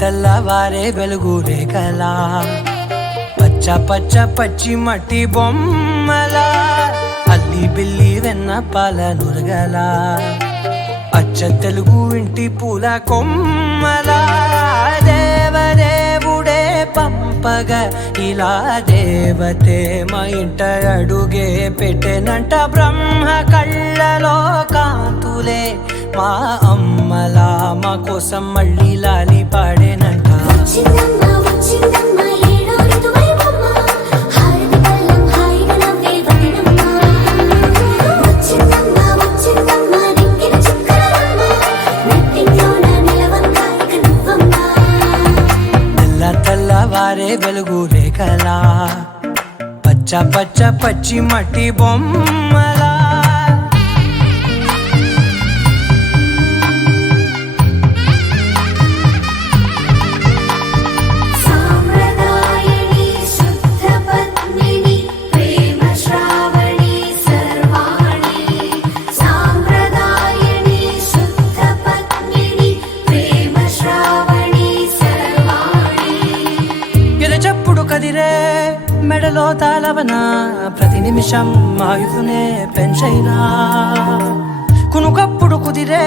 తెల్లవారే వెలుగు రేఖలా పచ్చ పచ్చ పచ్చి మట్టి బొమ్మలా అల్లి బిల్లి వెన్న పాల నురగలా అచ్చ తెలుగు ఇంటి పూల కొమ్మలా దేవదేవుడే పంపగ ఇలా దేవతే మా ఇంట అడుగే పెట్టెనంట బ్రహ్మ కళ్ళలో కాంతులే మా అమ్మలా మా కోసం మళ్ళీ లాలి పాడేనంట తెల్లవారే వెలుగు రేఖలా పచ్చ పచ్చ పచ్చి మట్టి బొమ్మలా మెడలో తాళవన ప్రతి నిమిషం ఆయుధునే పెంచైనా కునుకప్పుడు కుదిరే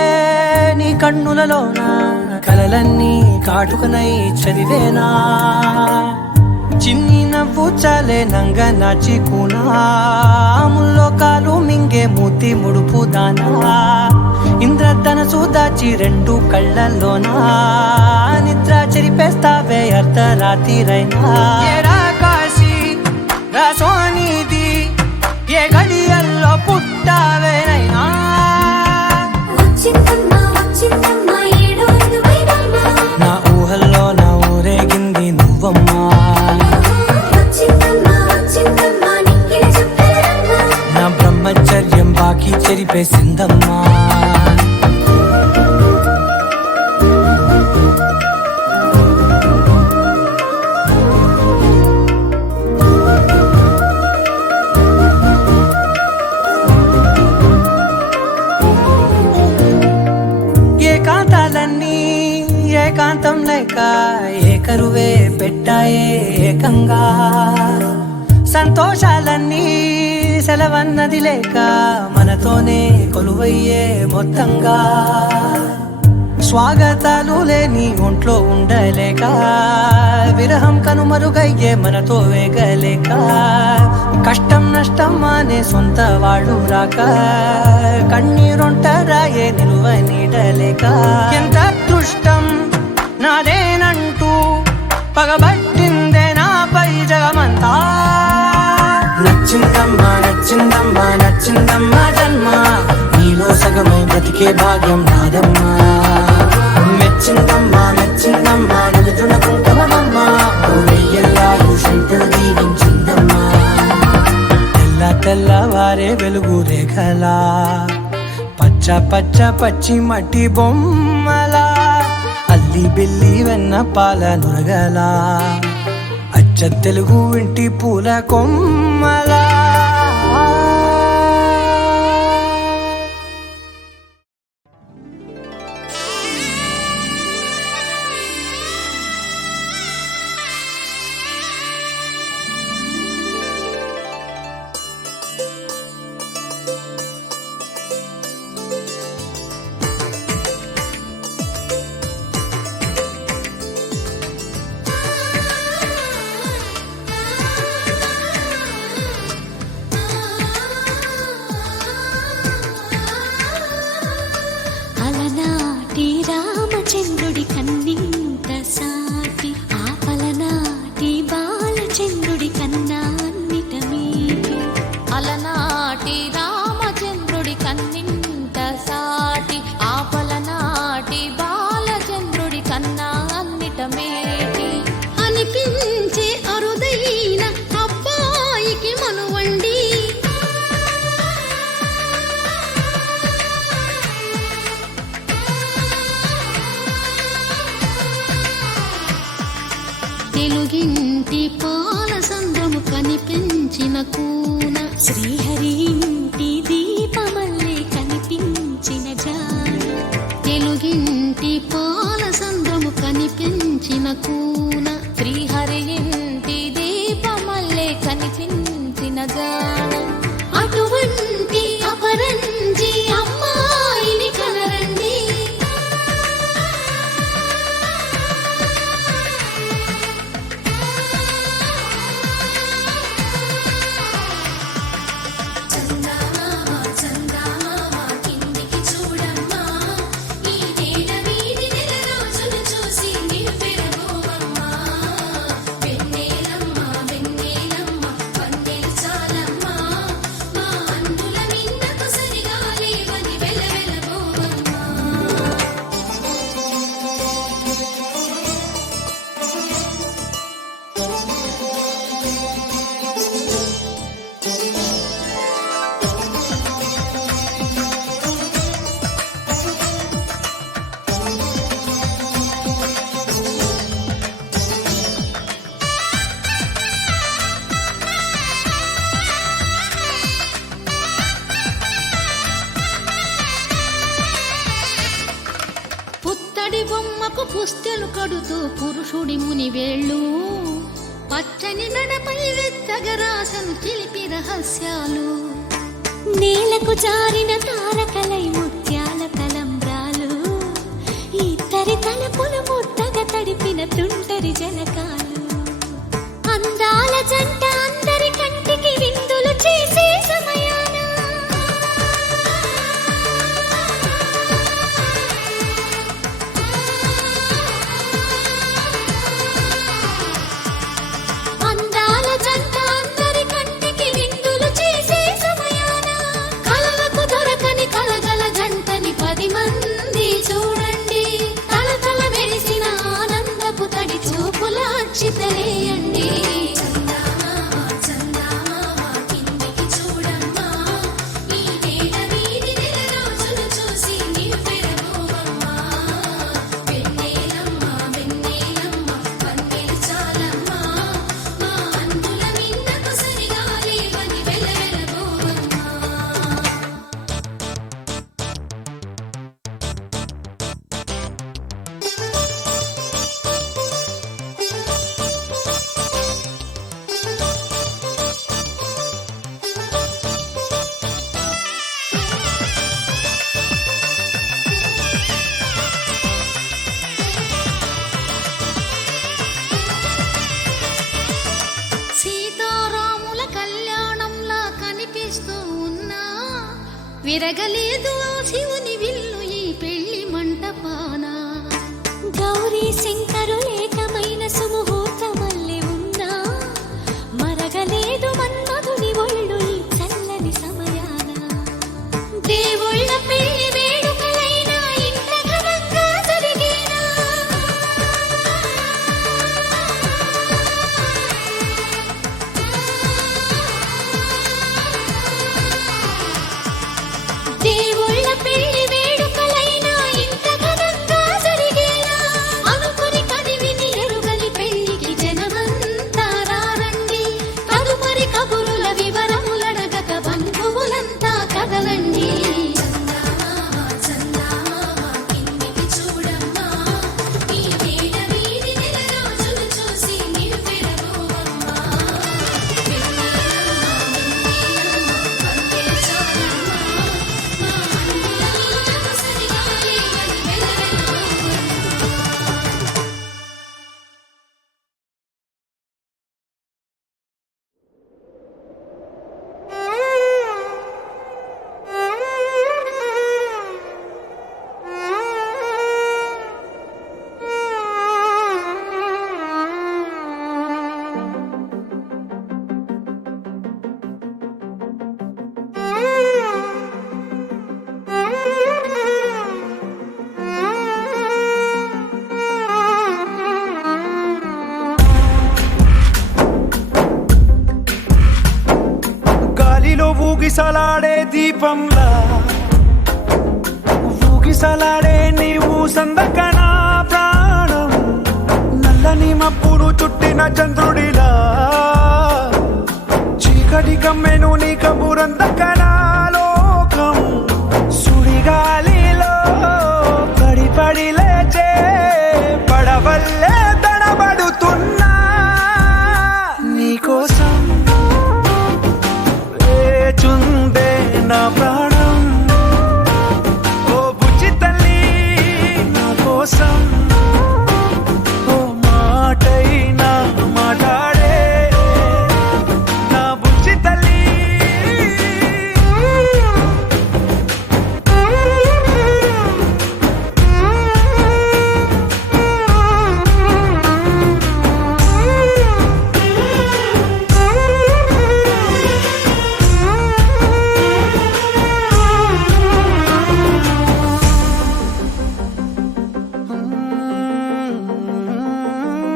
నీ కన్నులలోన కలలన్నీ కాటుకనై చదివేనా చిన్ని నవ్వు చాలే నంగ నాచి కూనాముల్లో కాలు మింగే మూతి ముడుపు దానా ఇంద్రధనసు దాచి రెండు కళ్ళల్లోనా నిద్ర చెరిపేస్తావే అర్ధరాత్రిరైనా సోనిది ఏ గడియల్లో పుట్టావేనైనా నా ఊహల్లో నా ఊరేగింది నువ్వమ్మా నా బ్రహ్మచర్యం బాకీ చెరిపేసిందమ్మా ఏకాంతం లేక ఏకరువే పెట్టాయే ఏకంగా సంతోషాలన్నీ సెలవన్నది లేక మనతోనే కొలువయ్యే మొత్తంగా స్వాగతాలు లేని ఒంట్లో ఉండలేక విరహం కనుమరుగయ్యే మనతో వేగలేక కష్టం నష్టం అదృష్టమానే సొంత వాడు రాక కన్నీరొంటరాయే నిలువ నీడలేక ఎంత అదృష్టం నాదేనంటూ పగబట్టిందే నాపై జగమంతా నచ్చిందమ్మా నచ్చిందమ్మా నచ్చిందమ్మా జన్మ నీలో సగమై బ్రతికే భాగ్యం నాదమ్మా మెచ్చిందమ్మా మెచ్చిందమ్మా నిలుతున్న కుంకుమమ్మా వెయ్యల్లాలు శంకరు దీవించిందమ్మా తెల్ల తెల్లవారే వెలుగు రేఖలా పచ్చ పచ్చ పచ్చి మట్టి బొమ్మలా అల్లి బిల్లి వెన్న పాల నురగలా అచ్చ తెలుగు ఇంటి పూల కొమ్మలా అలనాటి రామచంద్రుడి కన్నింత సాటి ఆపలనాటి బాలచంద్రుడి కన్నా అన్నిట మీటి అలనాటి రామచంద్రుడి కన్నింత సాటి ఆపలనాటి బాలచంద్రుడి కన్నా అన్నిట మేటి అనిపించే అరుదైన అబ్బాయికి మనువండి తెలుగింటి పాల సంద్రము కనిపించిన కూన శ్రీహరి ఇంటి దీపమల్లే కనిపించిన జాడ తెలుగింటి పాల సంద్రము కనిపించిన కూన శ్రీహరి ఇంటి దీపమల్లే కనిపించిన జాడ అటువంటి అపరంజి అమ్మాయిని కనరండి పుత్తడి బొమ్మకు పుస్తెలు కడుతూ పురుషుడి ముని వేళ్ళు పచ్చని నడపై వెత్తగరాసను చిలిపి రహస్యాలు నేలకు జారిన తారకలై ముత్యాల తలంబ్రాలు ఇద్దరి తలపులు ముద్దగా తడిపిన తుంటరి జలకాలు అందాల జంట అందరి కంటికి విందులు చేసే సమయాన అందాల జంట అందరి కంటికి విందులు చేసే సమయాన కలలకు దొరకని కలగల జంటని 10 మంది చూడండి తలతల మెరిసిన ఆనందపు తడి చూపుల అచ్చితలేయండి విరగలేదు ఆ శివుని విల్లు ఈ పెళ్లి మంటపాన. గౌరీ శంకరు ఏకమైన సుముహూర్తమల్లె ఉన్నా మరగలేదు మన్మధుని ఒళ్ళు ఈ చల్లని సమయాన. దేవుళ్ళ పెళ్లి వేడుకలైనా ఇంత ఘనంగా జరిగేనా. దేవుళ్ళ పెళ్లి వేడుకలైనా ఇంత ఘనంగా జరిగేనా. అనుకుని కదివిని ఎరుగని పెళ్లికి జనమంతా రారండి. తదుపరి కబురుల వివరములడగక బంధువులంతా కదలండి. కిందికి చూడమ్మా, ఈ వేళ వీధి నెల రోజులు చూసి నివ్వెరపోవమ్మా. గాలిలో ఊగిసలాడే దీపంలా ఊగిసలాడే నీవు సందకనా ప్రాణం. నల్లని మబ్బులు చుట్టిన చంద్రుడిలా చీకటి కమ్మెను నీ కబురందకనా లోకం. సుడిగాలిలో పడి పడి లేచే పడవల్లే తడబడుతున్నా నీకోసం వేచుందే నా ప్రాణం. ఓ బుజ్జి తల్లి నా కోసం ఓ మాటైనా మాట్లాడే నా బుజ్జి తల్లి.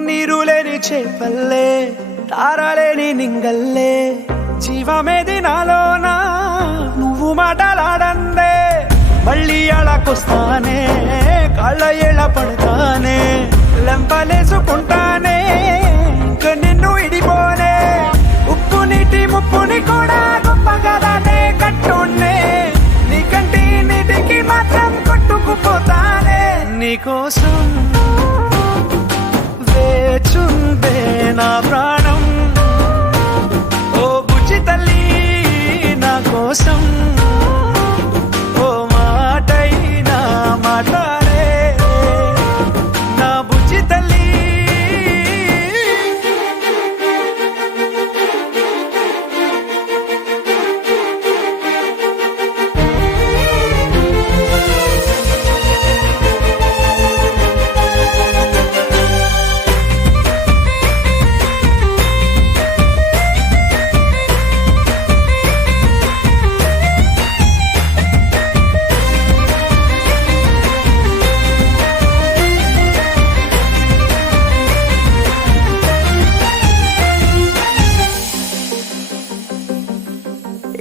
నీరు లేని చేపల్లే తారలేని నింగల్లే జీవమేది నాలోనా నువ్వు మాటలాడందే. మళ్ళీ అళకొస్తానే కాళ్ళ ఏళ్ళ పడతానే లెంపలేసుకుంటానే ఇంక నిన్ను ఇడిపోనే. ఉప్పు నీటి ముప్పుని కూడా గొప్పగా దాటే కట్టున్నే నీ కంటి నీటికి మాత్రం కొట్టుకుపోతానే నీకోసం వేచుందే నా ప్రాణం. ఓ బుజ్జి తల్లి నా కోసం ఓ మాటైనా మాట్లాడే నా బుజ్జి తల్లి.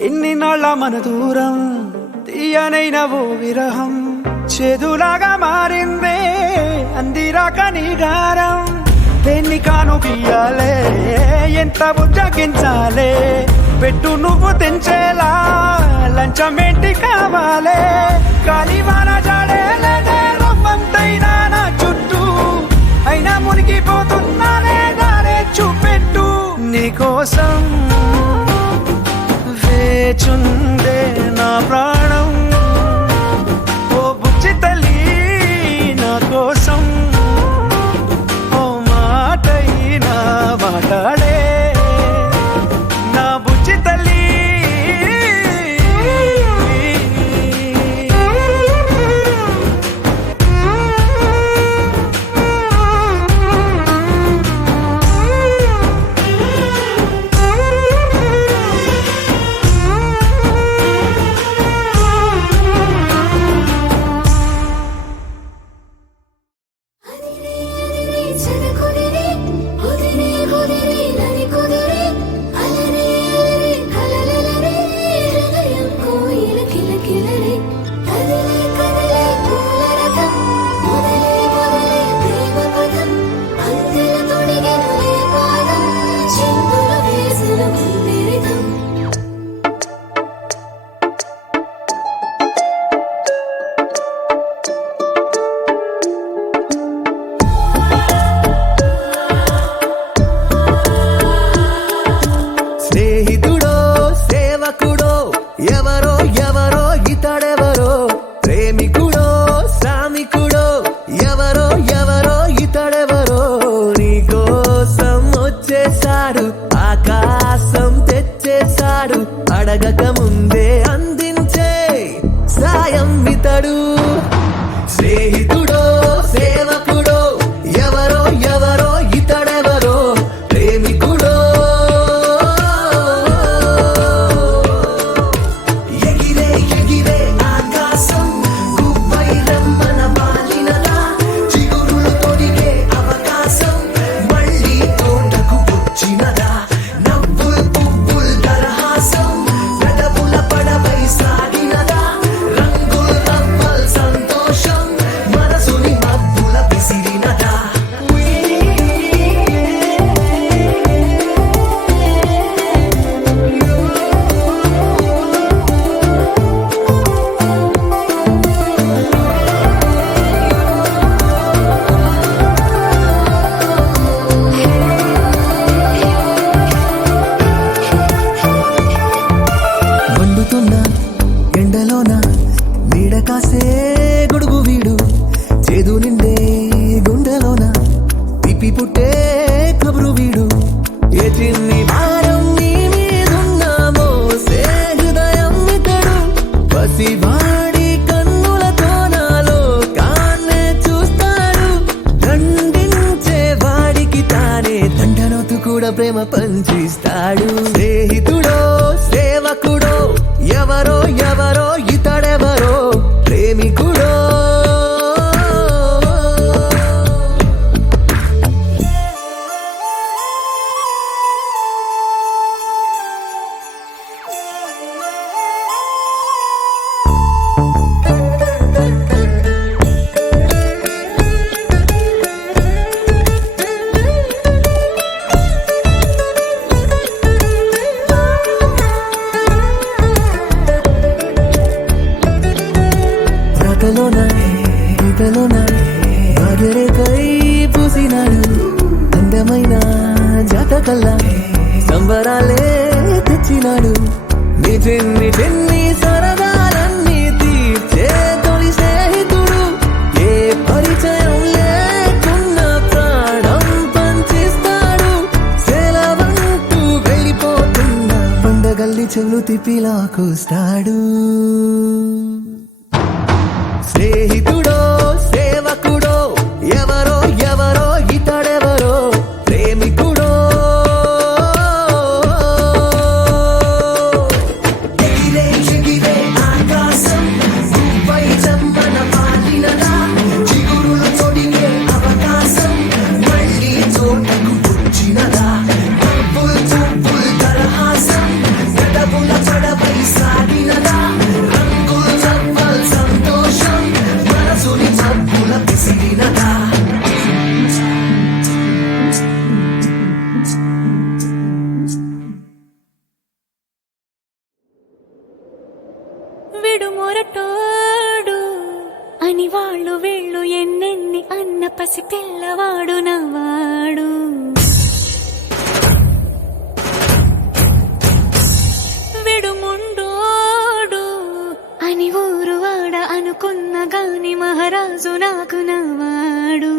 ఎన్ని నాళ్ళ మన దూరం తీయనైన ఓ విరహం చేదులాగా మారిందే అందిరాక నీ గారం. దేన్ని కాను బియ్యాలే ఎంత బుజ్జగించాలే పెట్టు నువ్వు తెంచేలా లంచమేంటి కావాలే. కాలివాన జాడేలేదే రవ్వంతైనా నా చుట్టూ అయినా మునిగిపోతున్నానే దారే చూపెట్టు నీకోసం వేచుందే నా ప్రాణం. ఓ బుజ్జి తల్లి నా కోసం ఓ మాటైనా మాట్లాడే నా బుజ్జి తల్లి. చూస్తాడు అడగక ముందే అందించే సాయం ఇతడు స్నేహితుడో సేవకుడో ఎవరో ఎవరో ఇతడెవరో ప్రేమికుడో ఎగిరే ఎగిరే ఆకాశం గువ్వై రమ్మన వాలినలా చిగురులు తొడిగే అవకాశం మళ్ళీ తోటకు వచ్చినదా నవ్వుల్ పువ్వుల్ దరహాసం పెదవుల పడవై సాగినదా రంగుల్ రవ్వల్ సంతోషం మనసుని మబ్బుల పిసిరినదా మండుతున్న ఎండలోన నీడ కాసే గొడుగు వీడు చేదు నిండే గుండెలోన పిపి పుట్టే కబురు వీడు ఏ చిన్ని భారం నీ మీదున్నామో సే హృదయం ఇతడు పసివాడి కన్నులతో నాలో కాన్నే చూస్తాడు దండించే వాడికి తానే దండనోతు కూడా ప్రేమ పంచిస్తాడు స్నేహితుడో సేవకుడో ఎవరో ఎవరో ఇతడెవరో ప్రేమికుడో రాతలోన గీతలోన ఆగరేకై పూసినాడు అందమైన జాతకల్లా సంబరాలే తెచ్చినాడు నీ చిన్ని చిన్ని సరదాలన్నీ తీర్చే తొలి స్నేహితుడు ఏ పరిచయం లేకున్న ప్రాణం పంచిస్తాడు సెలవంటూ వెళ్ళిపోతున్న పండగల్లి చెవులు తిప్పిలా కూస్తాడు స్నేహితుడో సేవకుడో ఎవరో ఎవరో ఇతడెవరో ప్రేమికుడో ఎగిరే ఎగిరే ఆకాశం గువ్వై రమ్మన వాలినదా చిగురులు తొడిగే అవకాశం మళ్ళీ తోటకు వచ్చినదా నవ్వుల్ పువ్వుల్ దరహాసం పెదవుల పడవై సాగినదా రంగుల్ రవ్వల్ సంతోషం మనసుని మబ్బుల పిసిరినదా విడు మొరటోడు అని వాళ్ళు వీళ్ళు ఎన్నెన్ని అన్న పసి పిల్లవాడు నవాడు విడు ముండోడు అని ఊరు వాడ అనుకున్న గాని మహారాజు నాకు నవాడు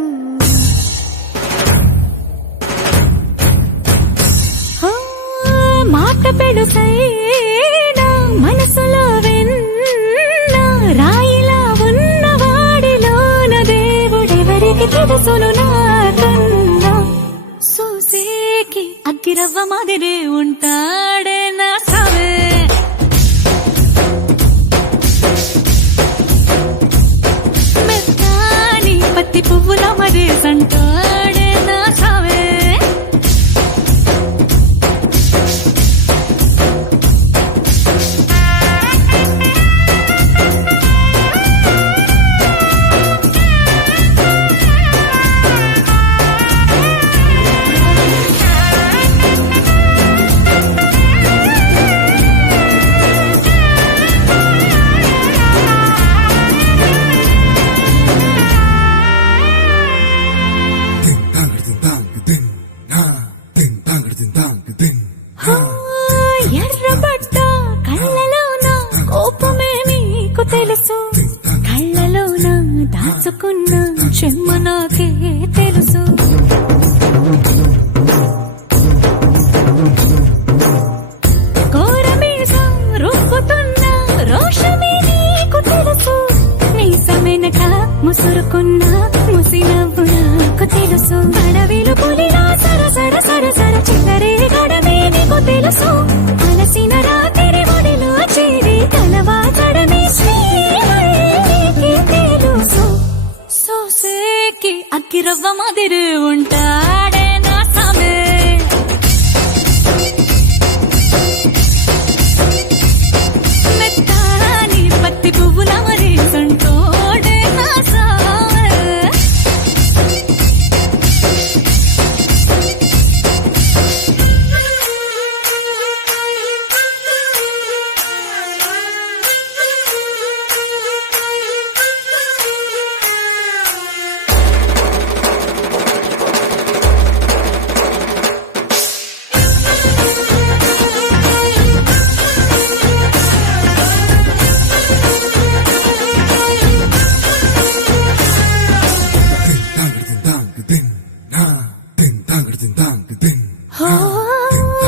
మాట పెడుతైనా మనసులో వెన్న రాయిలా ఉన్నవాడిలోన దేవుడెవరికి తెలుసును నాకన్నా సూసేకి అగ్గిరవ్వ మాదిరి ఉంటాడే నా సావే మెత్తాని పత్తి పువ్వుల మరి సంటాడే నా సావే ఎర్రబడ్డ కళ్ళలోన కోపమే నీకు తెలుసు కళ్ళలోన దాచుకున్న చెమ్మ నాకే తెలుసు ఘోరమే ముసురుకున్న ముసి నవ్వు నాకు తెలుసు అడవిలు పులిలా సర సర సర సర చిల్లరే గడమే నీకు తెలుసు అలసిన రాత్రి ఒడిలో చేరి తలవాచడమే శ్రీహరికి తెలుసు సోసేకి అక్కిరవ్వ మాదిరి ఉంటాడే నా సామే మెత్తాని పత్తి పువ్వుల మరి సంటోడే నా సామే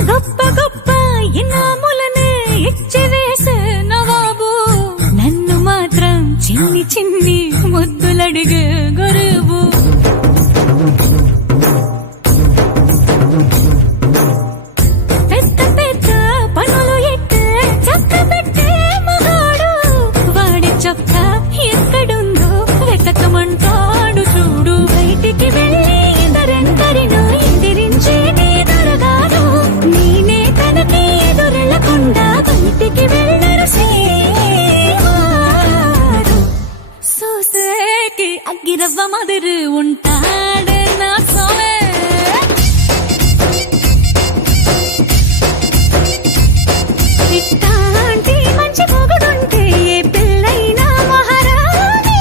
గొప్ప గొప్ప ఇనాములనే ఇచ్చి వేసే నవాబు నన్ను మాత్రం చిన్ని చిన్ని ముద్దులడిగే గురువు పెద్ద పెద్ద పనులు ఎట్టే చక్క పెట్టే మగాడు వాడి చొక్క ఎక్కడుందో వెతకమంటాడు చూడు బయటికి వెళ్ళి ఇద్దరెందరినో ఎదిరించేది దొరగాడు నేనే తనకి ఎదురెళ్ళకుండా బయటికి వెళ్ళరు సేవాడు సోసేకి అగ్గిరవ్వ మదురు ఉంటాడే నా సోమే ఇట్టాంటి మంచి మొగుడుంటే ఏ పిల్లైనా మహారాణి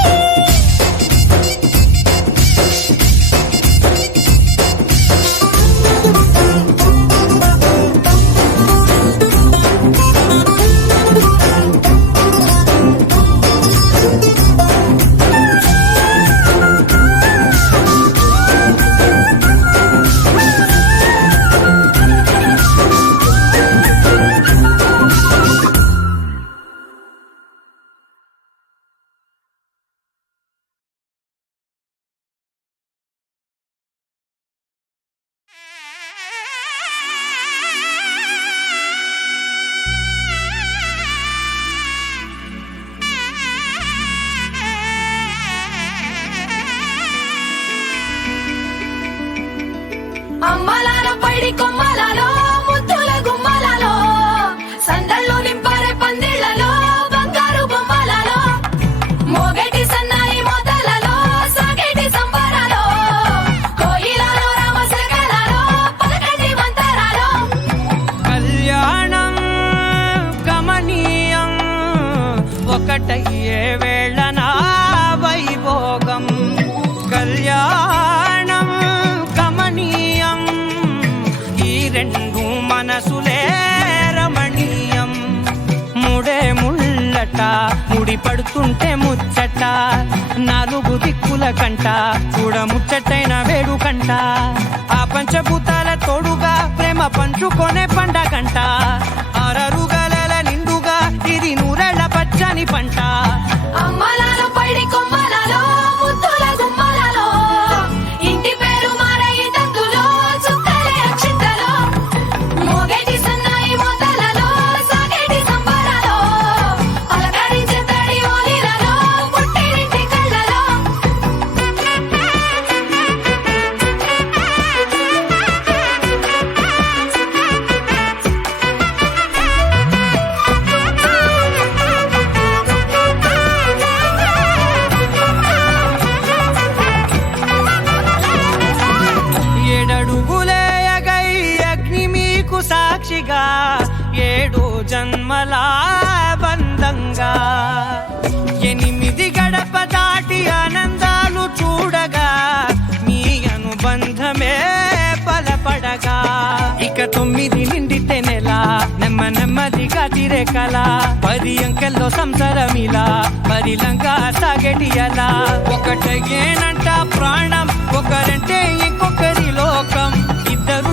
అమ్మలాల పైడి కొమ్మలలో ముద్దుల గుమ్మలలో సందళ్ళు నింపరే పందిళ్లలో బంగారు బొమ్మలలో మోగేటి సన్నాయి మోతలలో సాగేటి సంబరాలో కోయిలలో రామశకలలో పలకటి మంతరాలో కళ్యాణం గమనీయం ఒకటయ్యే వేళ నా వైభోగం కళ్యాణం గమనీయం ఈ రెండు మనసులే రమణీయం ముడే ముళ్ళట ముడి పడుతుంటే ముచ్చట నాలుగు దిక్కుల కంట చూడ ముచ్చటైన వేడుకంట ఆ పంచభూతాల తోడుగా ప్రేమ పంచుకొనే పండగంట ఆరరుగల నిండుగా ఇది నూరెళ్ళ పచ్చని పంట అమ్మలాల పైడి కొమ్మలలో ముద్దుల గుమ్మలలో ఇంటి పేరు మారయి తంతులో చుక్కలే అక్షింతలో మోగేటి సన్నాయి మోతలలో సాగేటి సంబరాలో పలకరించే తడి ఓలిలలో పుట్టినింటి కళ్ళలో ఏడడుగులేయగై అగ్ని మీకు సాక్షిగా 7 జన్మల బంధంగా 8 గడప దాటి ఆనందాలు చూడగా మీ అనుబంధమే బలపడగా ఇక 9 నిండితే నెల నెమ్మదిగా తిరే కల 10 అంకెల్లో సంసారమిలా పరిలంగా సాగేటి అలా ఒకటేనంట ప్రాణం ఒకరంటే ఇంకొకరి లోకం ఇద్దరు